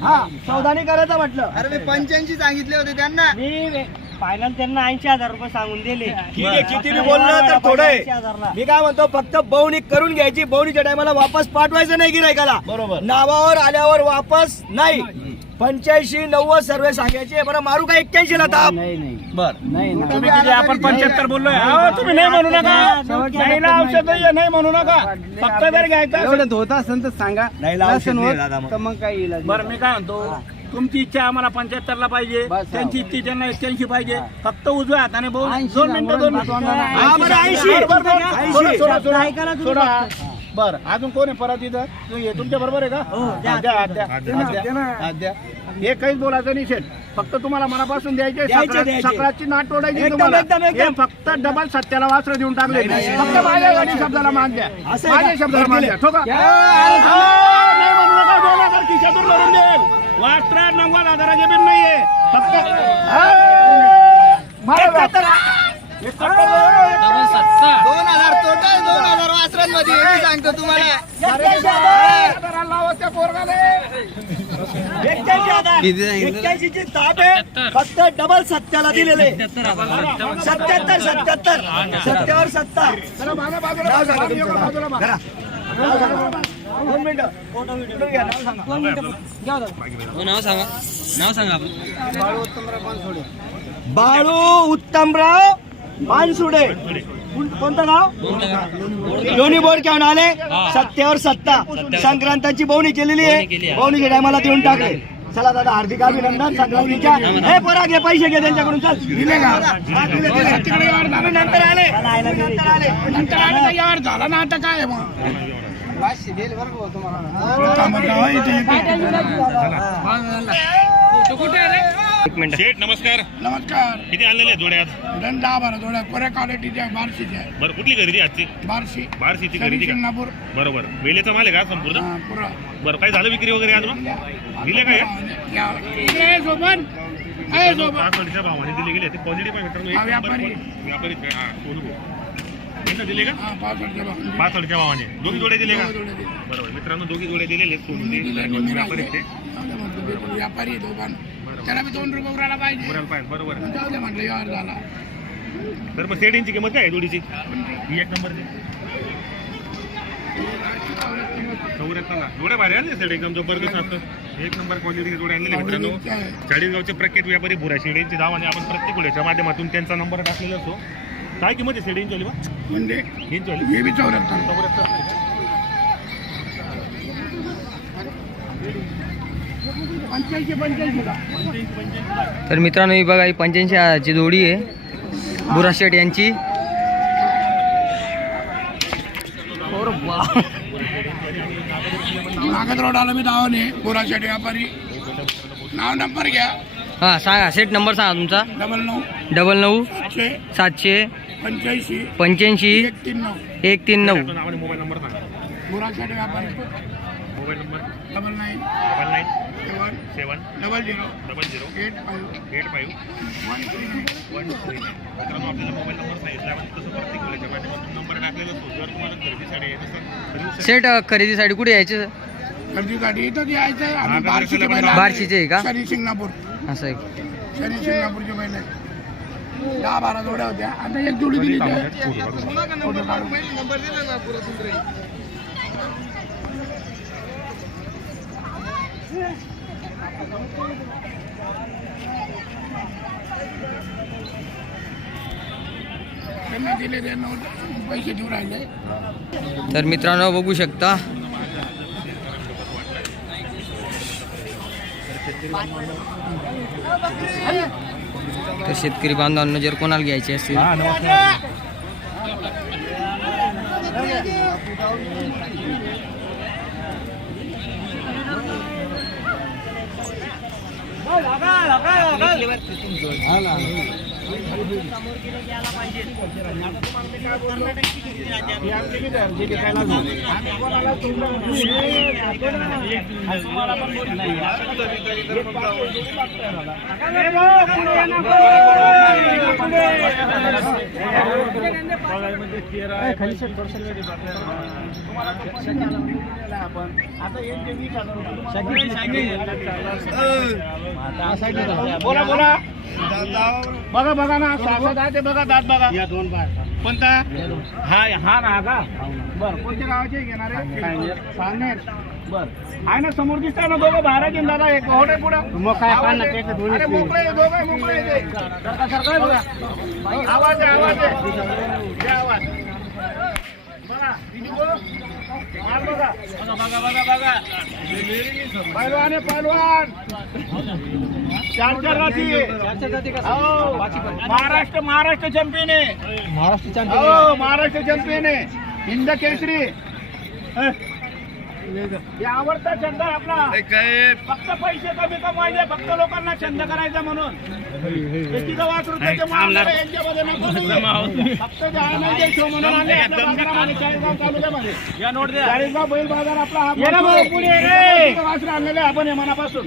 हा चौदाने करायचं म्हटलं. अरे मी पंच्याऐंशी सांगितले होते त्यांना. मी फायनल त्यांना ऐंशी हजार रुपये सांगून दिले. ठीक आहे किती बी बोललं तर थोडं आहे. 80,000 मी काय म्हणतो फक्त बवणी करून घ्यायची बवणीच्या टायमाला वापस पाठवायचं नाही गिरायकाला बरोबर. नावावर आल्यावर वापस नाही. पंच्याऐंशी नव्वद सर्वे सांगायचे. बरं मारू का एक्क्याऐंशी ला ताप? नाही नाही बर. नाही ना. तुम्ही किती आपण पंच्याहत्तर बोललोय. अहो, तुम्ही नाही म्हणू नका. नाही ना औषध नाही म्हणू नका. फक्त जर घ्यायचं असेल- एवढं होत असेल तर सांगा. नाही लावू नसेल शकत होत, दादा मग. तर मग काय येईल बरं मी काय म्हणतो तुमची इच्छा आम्हाला पंच्याहत्तर ला पाहिजे. बस, त्यांची इच्छा त्यांना एक्क्याऐंशी पाहिजे. फक्त उजव्या हाताने बोल 80 दोन मिनिटं दोन मिनिटं. हा, बरं, 80. बरं, बरं, बरं. 80. सोडा, सोडा, सोडा. ऐकायला तुम्ही सोडा. बर अजून कोण आहे परत इथं? तुमच्या बरोबर आहे का? हो. हा, काहीच बोलायचं निषेध फक्त तुम्हाला मनापासून द्यायचे द्यायचे, सकाळ- द्यायचे. सकाळची नाट तोडायची तुम्हाला. फक्त डबल सत्याला वासर देऊन टाकले. फक्त माझ्या गाडी शब्दाला मान द्या. माझ्या? शब्दाला मान द्या. ठोका. खिशातून भरून देईल. वास्त्र नव्वद हजाराचे बिल नाहीये. फक्त. दोन हजार तोटा दोन हजार वासरांमध्ये हे सांगतो तुम्हाला. ताप आहे फक्त डबल सत्याला दिलेले सत्याहत्तर सत्याहत्तर. सत्यावर सत्ता. नाव सांगा. नाव. सांगा. सांगा. बाळू उत्तमराव बानसुडे कोणतं गाव? दोन्ही बोर्ड घेऊन आले. सत्तेवर सत्ता. संक्रांताची बोवणी केलेली आहे. बोवणीच्या टायमाला देऊन टाकले. चला दादा हार्दिक अभिनंदन संक्रांतीच्या. हे पोरा घे पैसे घे त्यांच्याकडून. चल. दिले. नंतर आले. नंतर आले. यावर झालं ना आता काय मग? पाचशे देईल बरं का भाऊ तुम्हाला? थांबत राहा, इथे इथे. शेठ नमस्कार. नमस्कार. किती आणलेले आहेत जोड्या आज दहा बारा थोड्या कोऱ्या क्वालिटीच्या बारशीच्या आहे. बरं कुठली खरेदी आजची? बारशी. बारशीची खरेदी का? शिंगणापूर बरोबर. वेलेचा माल आहे का संपूर्ण? हा, पुरा. बरं काय झालं विक्री वगैरे आज मग? दिले काय? या. इकडे आहे सोबत आहे सोबत. पासष्टच्या भावाने दिले गेले ते पॉझिटिव्ह आहे मित्रांनो. हा, नंबर व्यापारी. व्यापारी काय? हा, सोनू भाऊ. यांना दिले का? हा, भावाने. पासष्टच्या भावाने. दोघी जोडे दिले का. बरोबर. मित्रांनो दोघी जोडे दिलेले आहेत. सोनू ते व्यापारी राहिले. ते. जाऊ दे म्हटलं, ते पण व्यापारी आहे तो पण त्याला बी दोन रुपये उरायला पाहिजे. बोरायला पाहिजे बरोबर आहे. जाऊ दे म्हटलं यावर झाला. तर मग सेडिंगची किंमत काय आहे जोडीची? ही एक नंबरची चौऱ्याहत्तरला. जोड्या भारी आणले सेड एकदम जबरदस्त असतं एक नंबर क्वालिटी जोड्या आणलेले मित्रांनो. चाळीसगावचे प्रख्यात व्यापारी भुरा शेडेंची धाव आणि आपण प्रत्येक वेळेच्या माध्यमातून त्यांचा नंबर टाकलेला असतो. काय किंमत आहे सेडेंची वाली बा म्हणजे वाली बी चौऱ्याहत्तर चौऱ्याहत्तर पंच्याऐंशी पंच्याऐंशी का तर मित्रांनो ही बघा ही पंच्याऐंशी हजारची जोडी आहे. बुरा शेट यांची. नागद रोड आला मी धावाने बोरासाठी व्यापारी. नाव नंबर घ्या. हां सांगा सेट नंबर सांगा तुमचा. डबल नऊ. डबल नऊ सातशे. पंच्याऐंशी. पंच्याऐंशी एक तीन नऊ. एक तीन नऊ. मोबाईल नंबर सांगा बोरासाठी व्यापारी. Mobile number. Double nine. Double nine. Seven seven double zero double zero eight five eight five one one three मित्रांनो आपल्याला मोबाईल नंबर सांगितला आपण तसं प्रत्येक माध्यमातून नंबर टाकलेला असतो. जर तुम्हाला खरेदीसाठी यायचं असेल. सेट खरेदीसाठी कुठे यायचं? खरेदीसाठी इथं यायचं आहे बार्शीचे आहे का? शनी शिंगणापूर. असं आहे. शनी आहे. दहा बारा जोड्या होत्या. आता एक जोडी दिली. फोटो काढून. त्यांना दिले त्यांना पैसे देऊ राहिले. तर मित्रांनो बघू शकता. तर शेतकरी बांधवांना जर कोणाला घ्यायचे असतील बोला. बोला बघा बघा ना सहा दहा ते बघा दात बघा. या दोन बार कोणता? हा हा ना हा का बर कोणत्या गावाचे घेणार? आहे सांगेल बर. आहे ना समोर दिसतंय ना दोघं? बाहेर घेऊन दादा एक होते पुढं. मग काय मोकळे आहे, दोघं मोकळे आहे आहे आवाज आहे आवाज आहे. आवाज. बघा बघा. बघा. बघा बघा पहिलवान आहे पहिलवान चार चार राती. महाराष्ट्र महाराष्ट्र चॅम्पियन आहे. महाराष्ट्र हो महाराष्ट्र चॅम्पियन आहे. हिंद केसरी. आवडता छंद आहे आपला. फक्त पैसे कमी कमवायचे फक्त लोकांना छंद करायचा म्हणून. एकीचं यांच्यामध्ये नको. फक्त शो आले तालुक्यामध्ये. चाळीसगाव बैल बाजार आपला हा मोठा वासरू आणलेलं आहे आपण हे मनापासून.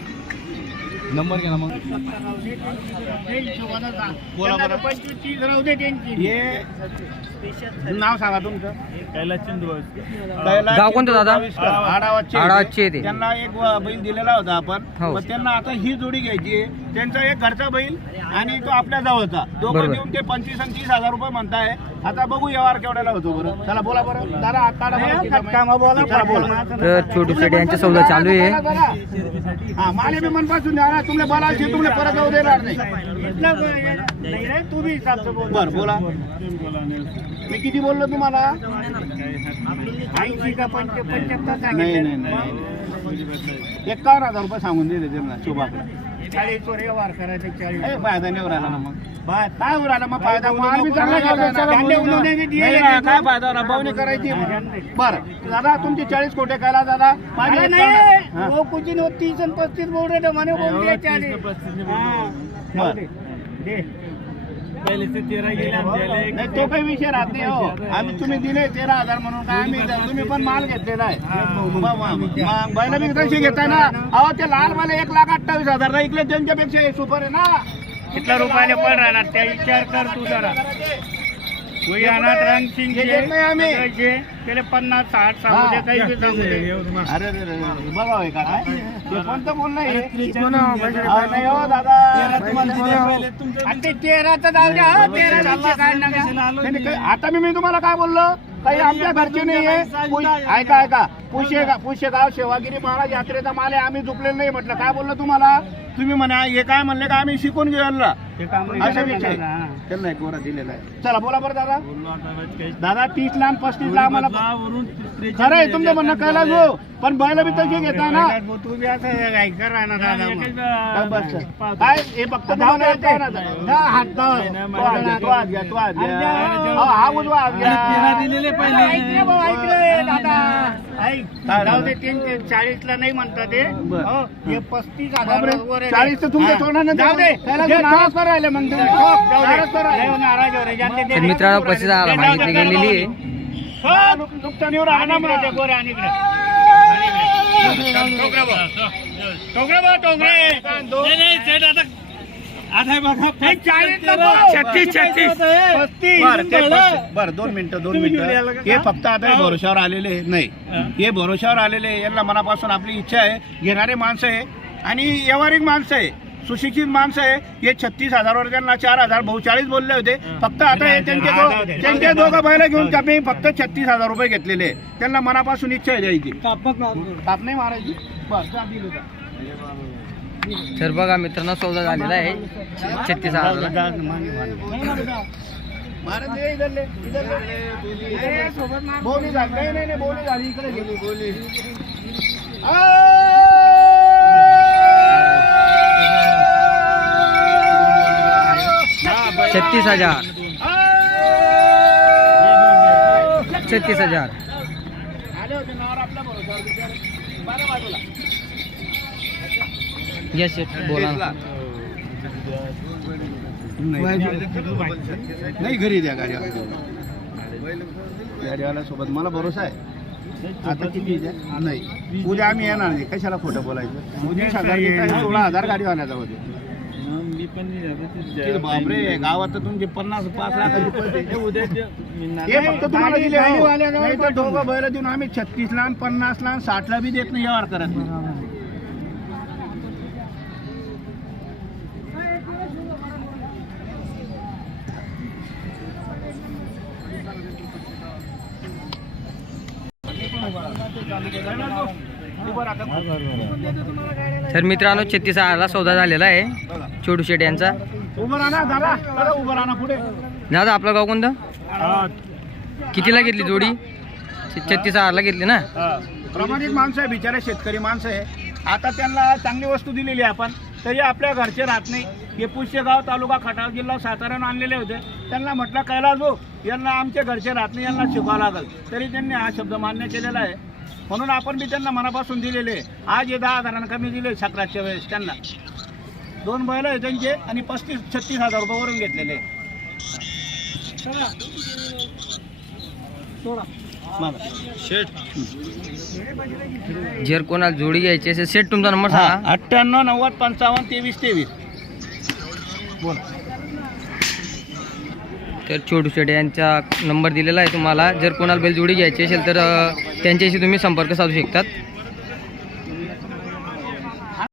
नंबर घ्या ना मग. बोला बरं पंचवीस राहू दे त्यांची हे नाव सांगा तुमचं. कैलास कैलास गाव कोणतं दादा? आडावाचे आडावाचे ते. त्यांना एक व- बैल दिलेला होता आपण. हो. मग त्यांना आता ही जोडी घ्यायची आहे. त्यांचा एक घरचा बैल आणि तो आपल्या जवळचा. दोघं बरोबर. देऊन ते पंचवीस आणि तीस हजार रुपये म्हणताय. आता बघू व्यवहार केवढ्याला होतो बरं. चला बोला बरं. दादा काढा बरं. चला बोला. तर छोटू शेट यांचा सौदा चालू आहे. हा माले बी मनपासून द्या ना. तुमले बोलायचे तुमले परत जाऊ देणार नाही. तू बी बर बोला. मी किती बोललो तुम्हाला? ऐंशी का पंच्याहत्तर नाही नाही नाही. एकावन्न हजार रुपये सांगून दिले त्यांना शोभाकडे. चाळीस वर व्यवहार करायचे चाळीस फायदा नाही ना मग. काय होऊ राहिला मग फायदा? आम्ही चांगला. नाही ना, काय करायची. बरं. दादा तुमचे चाळीस कोटे कायला दादा? माझे हा. वो कुछ दिन तीस आणि पस्तीस बोल रहे नाही तो काही विषय राहत नाही हो. आम्ही तुम्ही दिले तेरा हजार म्हणून काय आम्ही तुम्ही पण माल घेतलेला आहे बैल बी तशी घेताय ना. अहो ते लाल मला एक लाख अठ्ठावीस हजार इकडे त्यांच्यापेक्षा हे सुपर आहे ना. कितना रुपयाने पड राहणार त्या विचार कर तू जरा. अनाथ रंग सिंग देत नाही आम्ही. त्याला पन्नास साठ. सांगू दे काही बी सांगू दे अरे अरे अरे, अरे, बघा होय का काय ते कोणतं बोल नाही अहो, नाही हो दादा. आणि ते तेराचं जाऊ द्या हो, तेरा विषय काय नका नाही, नाही, काही- आता मी मी तुम्हाला काय बोललो? काही आमच्या घरचे नाहीये. पुश- ऐका ऐका. पुशेगाव पुशेगाव सेवागिरी महाराज यात्रेचा माल आहे आम्ही झुकलेलो नाही म्हटलं. काय बोललो तुम्हाला? तुम्ही म्हणा हे काय म्हणले का? आम्ही शिकून काम अशा विषय. त्यांना एक गोरा दिलेला आहे. चला बोला बरं दादा. दादा तीस ला पस्तीस ला आम्हाला खरं आहे तुमचं म्हणणं कळलं जो पण बैल बी तशी घेताय ना तू बी असं काय कर राहणार दादा मग. काय बस. काय हे फक्त तुम्हाला येत आहे ना जा, हात धाव. तो हात घ्या, तो हात घ्या, तो हात घ्या. हो, हा उजवा हात घ्या. अरे ऐक रे भाऊ, ऐक रे दादा ऐक काय जाऊ झालं? दे त्यांचे चाळीस ला नाही म्हणतात ते बरं. हो, हे पस्तीस हजार बापरे, वर आहे. चाळीस तर तुमच्या हा. तोंडाने जाऊ दे त्याला दे, नाराज करू राहिले मग तुम्ही. ठोक, जाऊ दे. नाराज करू राहिले. लय नाराज हो रे, ज्यांचे ते तर मित्रांनो पस्तीस हजार मागितली गेलेली आहे हो, नुक- नुकसान येऊ राहिलं ना आणि ते मग. गोरे आणि इकडे. छत्तीस, छत्तीस. बरं दोन मिनिटं दोन मिनिटं हे फक्त आता हे भरोशावर आलेले नाही हे भरोशावर आलेले. यांना मनापासून आपली इच्छा आहे घेणारे माणसं आहे आणि व्यवहारिक माणसं आहे सुशिक्षित माणसं आहे. हे छत्तीस हजारवर त्यांना चार हजार भाऊ चाळीस बोलले होते. फक्त आता हे त्यांचे दो- त्यांचे दोघं बैल घेऊन आम्ही फक्त छत्तीस हजार रुपये घेतलेले आहे. त्यांना मनापासून इच्छा आहे द्यायची. नाही मारायची. बस जा, दिलं जा. तर बघा मित्रांनो सौदा झालेला आहे. छत्तीस हजार इधर ले इधर ले. बोली झाली नाही नाही नाही, बोली झाली इकडे गेली बोली छत्तीस हजार. छत्तीस हजार. होते यस बोला. नाही घरी द्या गाडीवाला गाडीवाला सोबत मला भरोसा आहे. आता किती नाही. उद्या आम्ही येणार नाही. कशाला खोटं बोलायचं? उद्या हजार घेताय, गाडीवाल्याचा होते किती बापरे गावात तर तुमचे पन्नास पाच हे फक्त तुम्हाला दिले हो. नाही तर दोघं बैल देऊन आम्ही छत्तीस ला पन्नास ला साठ ला बी देत नाही व्यवहार करत नाही. तर मित्रांनो छत्तीस हजारला सौदा झालेला आहे. छोटू शेट यांचा. दादा दादा उभं राहा ना पुढे. दादा आपलं गाव कोणतं? कितीला घेतली जोडी? छत्तीस हजारला घेतली ना? प्रमाणित माणसं आहे बिचारे शेतकरी माणसं आहे. आता त्यांना चांगली वस्तू दिलेली आहे आपण. तरी आपल्या घरचे राहत नाही. हे पुष्यगाव तालुका खटाळ जिल्हा साताऱ्यानं आणलेले होते. त्यांना म्हटलं कैलास भाऊ यांना आमच्या घरचे राहत नाही यांना शिकावं लागेल. तरी त्यांनी हा शब्द मान्य केलेला आहे. म्हणून आपण बी त्यांना मनापासून दिलेले. आज हे दहा हजारांना कमी दिले साखराच्या वेळेस त्यांना. दोन बैल आहे त्यांचे आणि पस्तीस छत्तीस हजार रुपये वरून घेतलेले. आहे. जर कोणाला जोडी घ्यायची असेल सेट तुमचा नंबर सांगा. अठ्ठ्याण्णव नव्वद पंचावन्न तेवीस तेवीस. तर छोटू शेट यांचा नंबर दिलेला आहे तुम्हाला. जर कोणाला बैल जोडी घ्यायची असेल तर त्यांच्याशी तुम्ही संपर्क साधू शकतात.